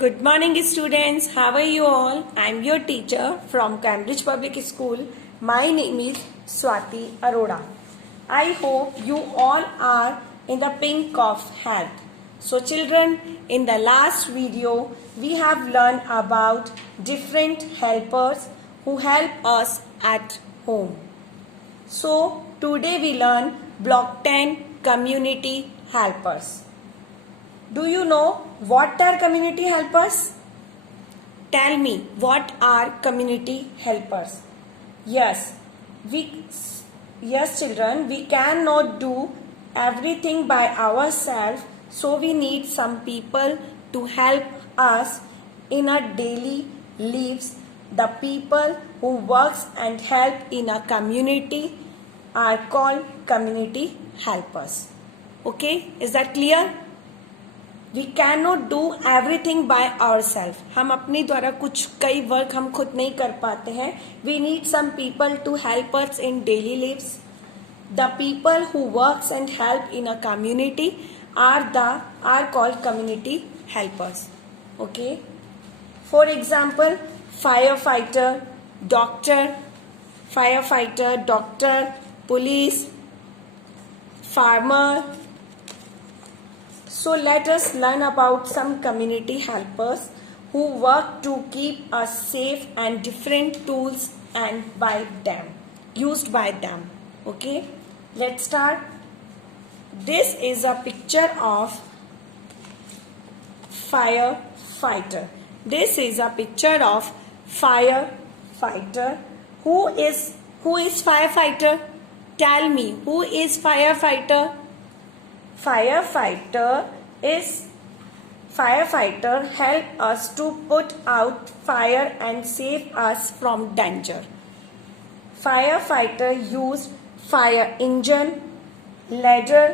Good morning, students. How are you all? I am your teacher from Cambridge Public School. My name is Swati Arora. I hope you all are in the pink of health. So children, in the last video, we have learned about different helpers who help us at home. So today we learn block 10 community helpers. Do you know what are community helpers? Tell me, what are community helpers? Yes, children, we cannot do everything by ourselves, so we need some people to help us in our daily lives. The people who works and help in a community are called community helpers. Okay, is that clear? We can not do everything by our self. हम अपने द्वारा कई work हम खुद नहीं कर पाते हैं. We need some people to help us in daily lives. The people who works and help in a community are called community helpers. Okay, for example fire fighter, doctor, police, farmer. So let us learn about some community helpers who work to keep us safe and different tools used by them. Okay, let's start. This is a picture of firefighter. Who is firefighter? Tell me, who is firefighter? Firefighter help us to put out fire and save us from danger. Firefighter use fire engine, ladder,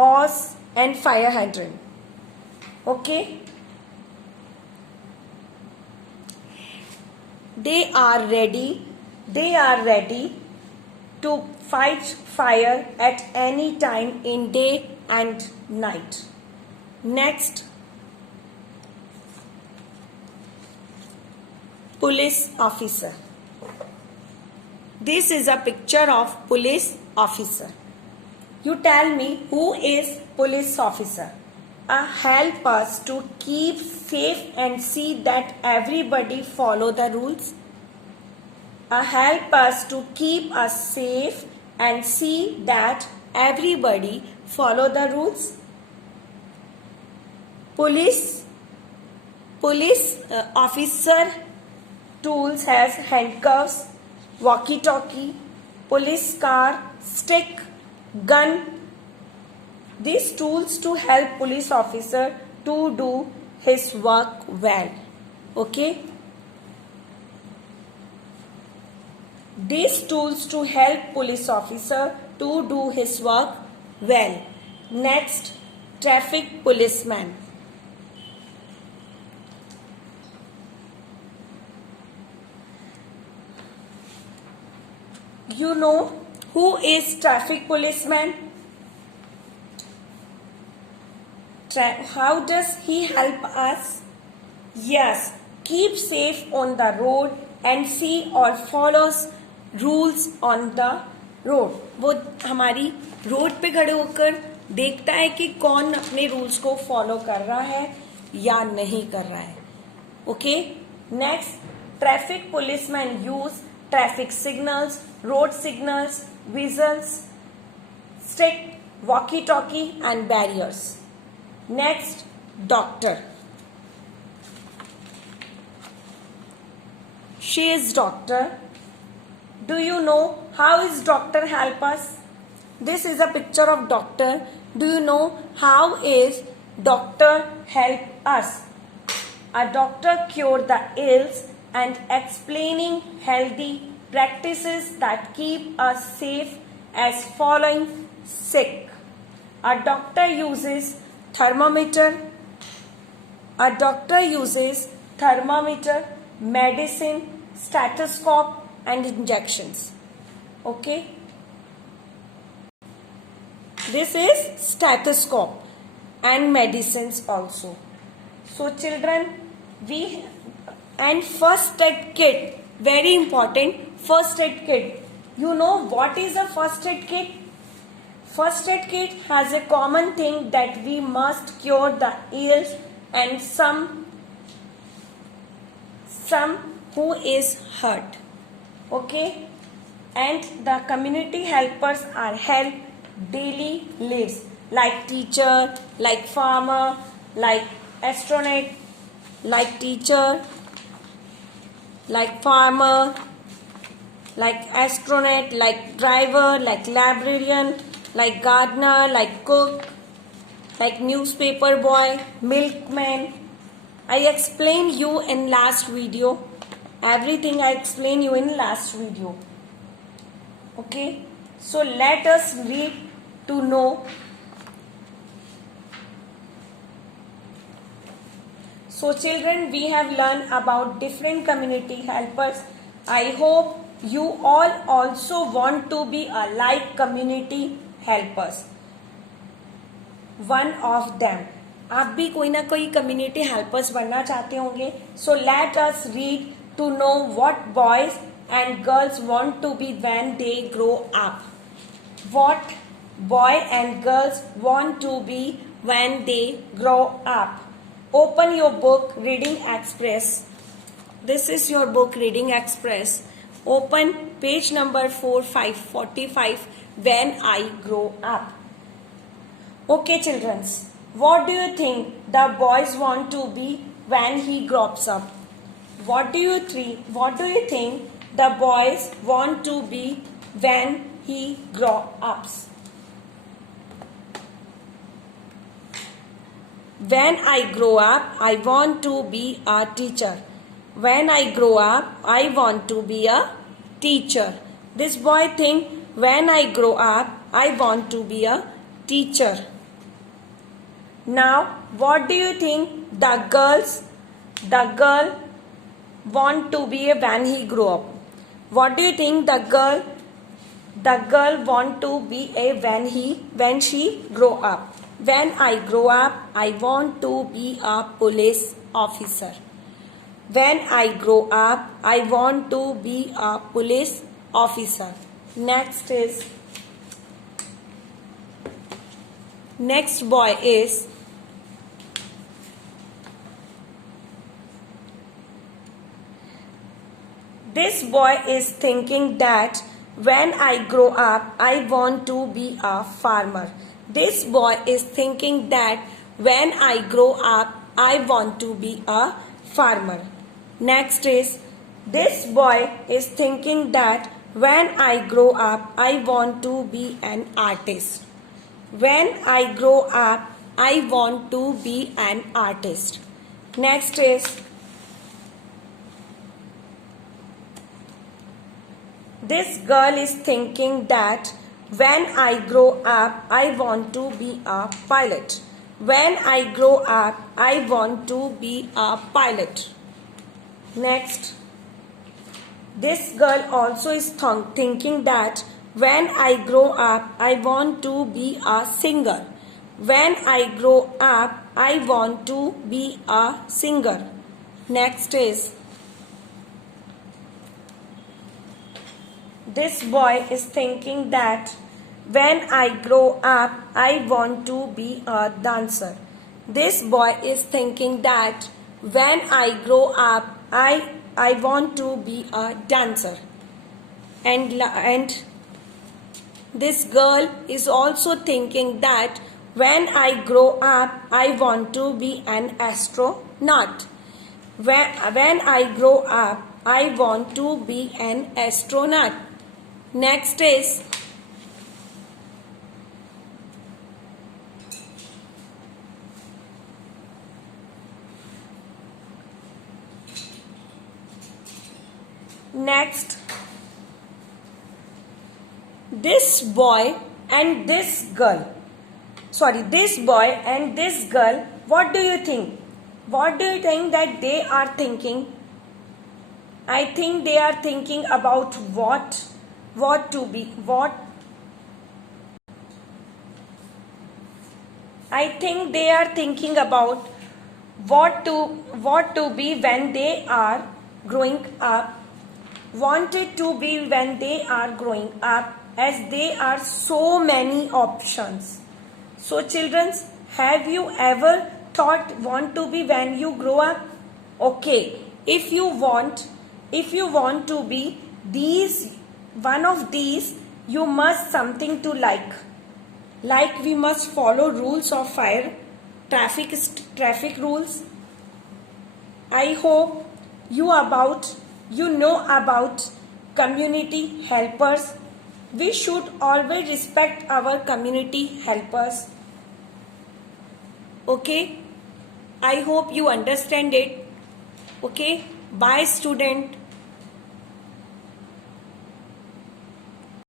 hose and fire hydrant. Okay, they are ready to fight fire at any time in day and night. Next, police officer. This is a picture of police officer. You tell me, who is police officer? Help us to keep safe and see that everybody follow the rules. Help us to keep us safe and see that everybody follow the rules. Police officer tools has handcuffs, walkie-talkie, police car, stick, gun. These tools to help police officer to do his work well. Okay, these tools to help police officer to do his work well. Next, traffic policeman. You know who is traffic policeman? How does he help us? Yes, keep safe on the road and see or follows rules on the road. वो हमारी road पे खड़े होकर देखता है कि कौन अपने रूल्स को फॉलो कर रहा है या नहीं कर रहा है. Okay, next, traffic policeman use traffic signals, road signals, whistles, stick, walkie talkie and barriers. Next, doctor. She is doctor. Do you know how is doctor help us? This is a picture of doctor. Do you know how is doctor help us? A doctor cure the ills and explaining healthy practices that keep us safe as following sick. A doctor uses thermometer. Medicine, stethoscope and injections. Okay, this is stethoscope and medicines also. So children, we and first aid kit, very important, first aid kit. You know what is a first aid kit? First aid kit has a common thing that we must cure the ills and some who is hurt. Okay? And the community helpers are help daily lives like teacher, like farmer, like astronaut, like teacher, like farmer, like astronaut, like driver, like librarian, like gardener, like cook, like newspaper boy, milkman. I explained you in last video. Everything I explained you in last video. Okay. So let us read to know. So children, we have learned about different community helpers. I hope you all also want to be a like community helpers. One of them. आप भी कोई ना कोई community helpers बनना चाहते होंगे. So let us read to know what boys and girls want to be when they grow up. What boy and girls want to be when they grow up. Open your book Reading Express. This is your book Reading Express. Open page number 45. When I grow up. Okay children, what do you think the boys want to be when he grows up? What do you think the boys want to be when he grows up? When I grow up, I want to be a teacher. When I grow up, I want to be a teacher. This boy think, when I grow up, I want to be a teacher. Now, what do you think the girl want to be when he grow up? What do you think the girl want to be when she grow up? When I grow up, I want to be a police officer. When I grow up, I want to be a police officer. Next boy is this boy is thinking that when I grow up, I want to be a farmer. This boy is thinking that when I grow up, I want to be a farmer. Next is this boy is thinking that when I grow up, I want to be an artist. When I grow up, I want to be an artist. Next is this girl is thinking that when I grow up, I want to be a pilot. When I grow up, I want to be a pilot. Next, this girl also is thinking that when I grow up, I want to be a singer. When I grow up, I want to be a singer. Next is this boy is thinking that when I grow up, I want to be a dancer. This boy is thinking that when I grow up, I want to be a dancer. And this girl is also thinking that when I grow up, I want to be an astronaut. When I grow up, I want to be an astronaut. Next is this boy and this girl. This boy and this girl, what do you think? What do you think that they are thinking? I think they are thinking about what to be. I think they are thinking about what to be when they are growing up, wanted to be when they are growing up, as there are so many options. So children, have you ever thought want to be when you grow up? Okay, if you want to be these, one of these, you must something to like we must follow rules of fire, traffic rules. I hope you know about community helpers. We should always respect our community helpers. Okay, I hope you understand it. Okay, bye student.